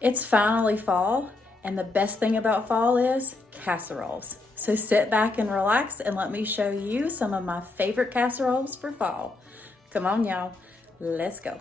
It's finally fall, and the best thing about fall is casseroles. So sit back and relax and let me show you some of my favorite casseroles for fall. Come on, y'all, let's go.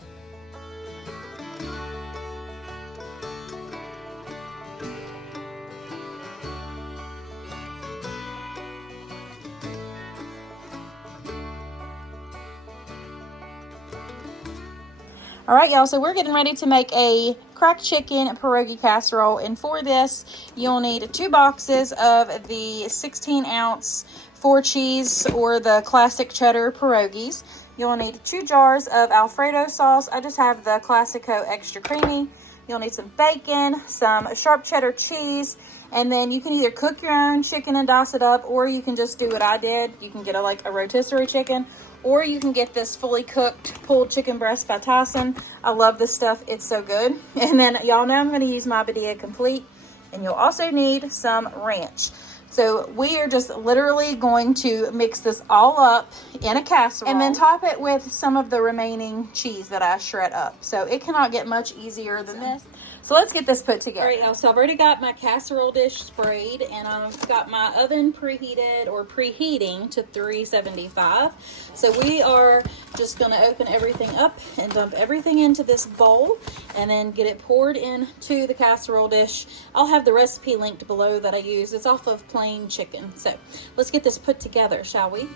All right, y'all, so we're getting ready to make a cracked chicken pierogi casserole. And for this, you'll need 2 boxes of the 16-ounce 4-cheese or the classic cheddar pierogis. You'll need 2 jars of Alfredo sauce. I just have the Classico extra creamy. You'll need some bacon, some sharp cheddar cheese, and then you can either cook your own chicken and dice it up, or you can just do what I did. You can get a rotisserie chicken, or you can get this fully cooked pulled chicken breast by Tyson. I love this stuff. It's so good. And then y'all know I'm going to use my Badia Complete, and you'll also need some ranch. So we are just literally going to mix this all up in a casserole and then top it with some of the remaining cheese that I shred up. So it cannot get much easier than this. So let's get this put together. All right, y'all, so I've already got my casserole dish sprayed, and I've got my oven preheated or preheating to 375. So we are just going to open everything up and dump everything into this bowl and then get it poured into the casserole dish. I'll have the recipe linked below that I use. It's off of plain chicken. So let's get this put together, shall we?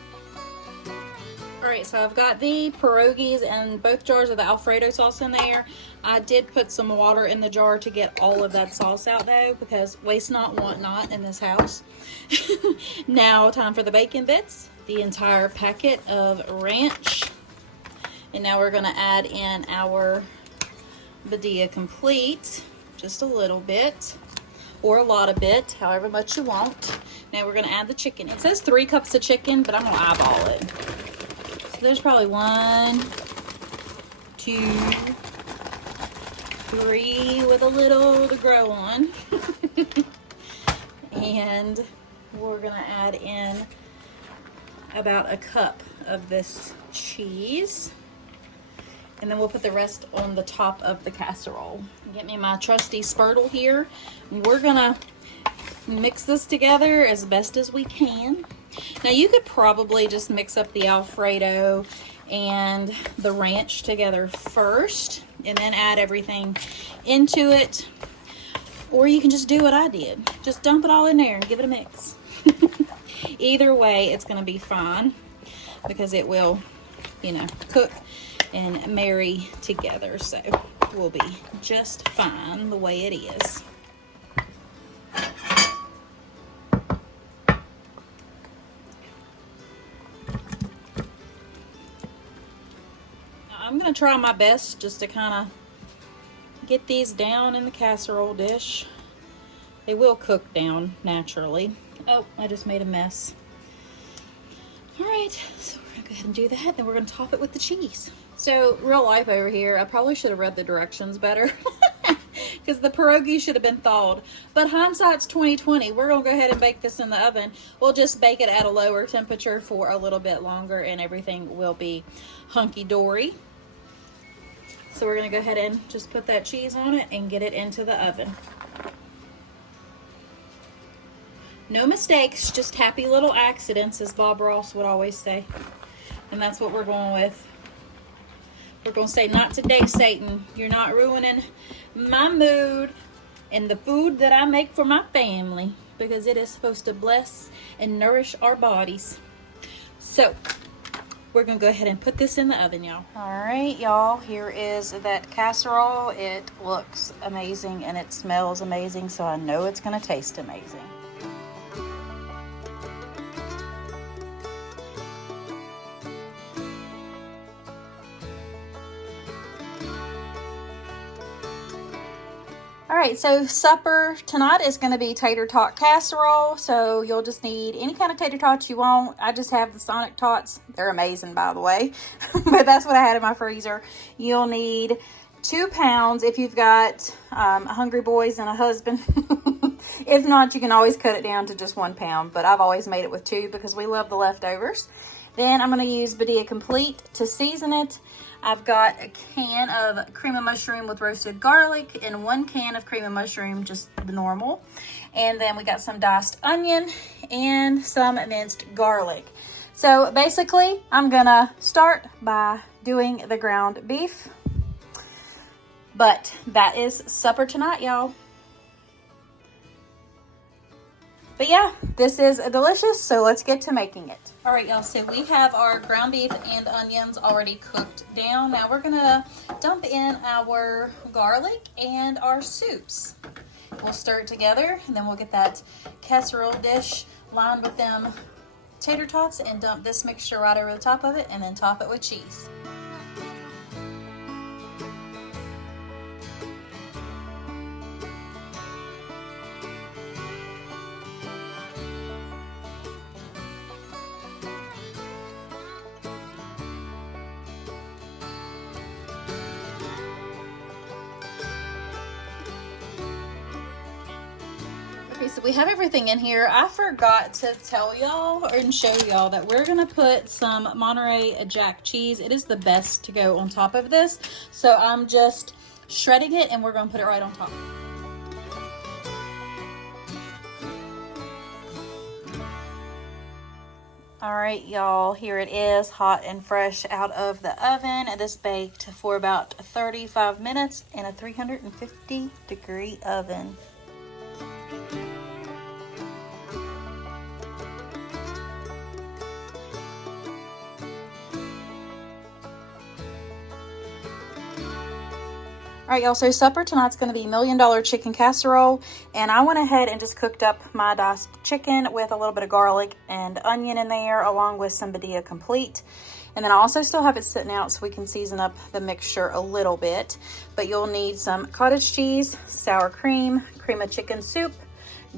All right, so I've got the pierogis and both jars of the Alfredo sauce in there. I did put some water in the jar to get all of that sauce out though, because waste not, want not in this house. Now time for the bacon bits, the entire packet of ranch. And now we're gonna add in our Badia Complete, just a little bit, or a lot of it, however much you want. Now we're gonna add the chicken. It says 3 cups of chicken, but I'm gonna eyeball it. There's probably 1, 2, 3 with a little to grow on. And we're gonna add in about a cup of this cheese. And then we'll put the rest on the top of the casserole. Get me my trusty spurtle here. We're gonna mix this together as best as we can. Now you could probably just mix up the Alfredo and the ranch together first and then add everything into it. Or you can just do what I did. Just dump it all in there and give it a mix. Either way, it's going to be fine because it will, cook and marry together. So we'll be just fine the way it is. I'm going to try my best just to kind of get these down in the casserole dish. They will cook down naturally. Oh, I just made a mess. All right, so we're going to go ahead and do that. Then we're going to top it with the cheese. So, real life over here, I probably should have read the directions better because the pierogi should have been thawed. But hindsight's 2020. We're going to go ahead and bake this in the oven. We'll just bake it at a lower temperature for a little bit longer and everything will be hunky-dory. So we're going to go ahead and just put that cheese on it and get it into the oven. No mistakes, just happy little accidents, as Bob Ross would always say. And that's what we're going with. We're going to say, not today, Satan. You're not ruining my mood and the food that I make for my family, because it is supposed to bless and nourish our bodies. So we're going to go ahead and put this in the oven, y'all. All right, y'all, here is that casserole. It looks amazing and it smells amazing, so I know it's going to taste amazing. All right, so supper tonight is going to be Tater Tot Casserole. So you'll just need any kind of tater tots you want. I just have the Sonic Tots. They're amazing, by the way. But that's what I had in my freezer. You'll need 2 pounds if you've got hungry boys and a husband. If not, you can always cut it down to just 1 pound. But I've always made it with 2 because we love the leftovers. Then I'm gonna use Badia Complete to season it. I've got a can of cream of mushroom with roasted garlic and 1 can of cream of mushroom, just the normal. And then we got some diced onion and some minced garlic. So basically, I'm gonna start by doing the ground beef. But that is supper tonight, y'all. But yeah, this is delicious, so let's get to making it. All right, y'all, so we have our ground beef and onions already cooked down. Now we're gonna dump in our garlic and our soups. We'll stir it together, and then we'll get that casserole dish lined with them tater tots and dump this mixture right over the top of it, and then top it with cheese. Okay, so we have everything in here. I forgot to tell y'all and show y'all that we're gonna put some Monterey Jack cheese. It is the best to go on top of this. So I'm just shredding it and we're gonna put it right on top. All right, y'all, here it is, hot and fresh out of the oven. This baked for about 35 minutes in a 350-degree oven. All right, y'all, so supper tonight's going to be $1 Million Chicken Casserole, and I went ahead and just cooked up my diced chicken with a little bit of garlic and onion in there, along with some Badia Complete. And then I also still have it sitting out so we can season up the mixture a little bit. But you'll need some cottage cheese, sour cream, cream of chicken soup,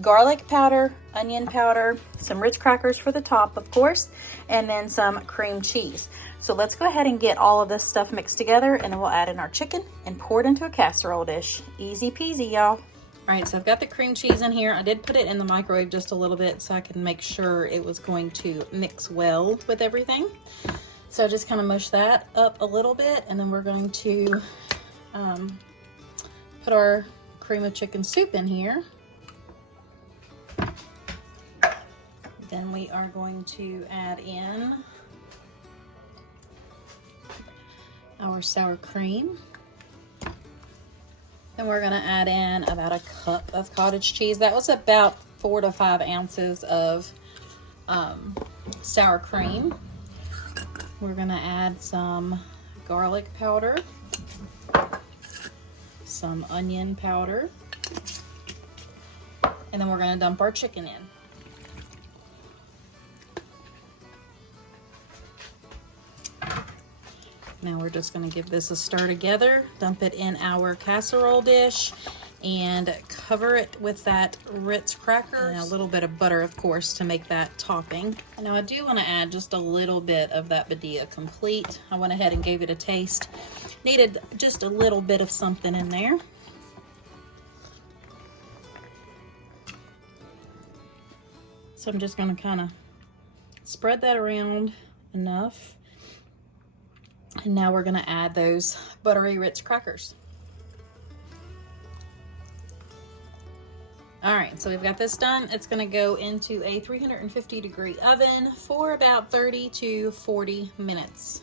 garlic powder, onion powder, some Ritz crackers for the top, of course, and then some cream cheese. So let's go ahead and get all of this stuff mixed together, and then we'll add in our chicken and pour it into a casserole dish. Easy peasy, y'all. All right, so I've got the cream cheese in here. I did put it in the microwave just a little bit so I can make sure it was going to mix well with everything. So just kind of mush that up a little bit, and then we're going to put our cream of chicken soup in here. Then we are going to add in our sour cream. Then we're gonna add in about a cup of cottage cheese. That was about 4 to 5 ounces of sour cream. We're gonna add some garlic powder, some onion powder, and then we're gonna dump our chicken in. Now we're just going to give this a stir together, dump it in our casserole dish, and cover it with that Ritz cracker and a little bit of butter, of course, to make that topping. Now I do want to add just a little bit of that Badia Complete. I went ahead and gave it a taste. Needed just a little bit of something in there. So I'm just going to kind of spread that around enough. And now we're going to add those buttery Ritz crackers. All right, so we've got this done. It's going to go into a 350-degree oven for about 30 to 40 minutes.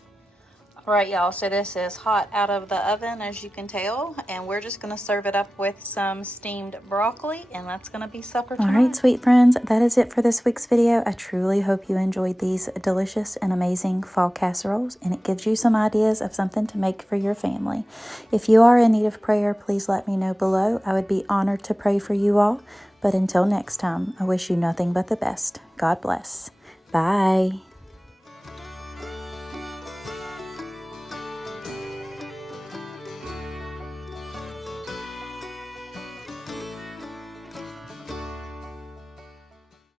All right, y'all, so this is hot out of the oven, as you can tell, and we're just going to serve it up with some steamed broccoli, and that's going to be supper tonight. All right, sweet friends, that is it for this week's video. I truly hope you enjoyed these delicious and amazing fall casseroles, and it gives you some ideas of something to make for your family. If you are in need of prayer, please let me know below. I would be honored to pray for you all. But until next time, I wish you nothing but the best. God bless. Bye.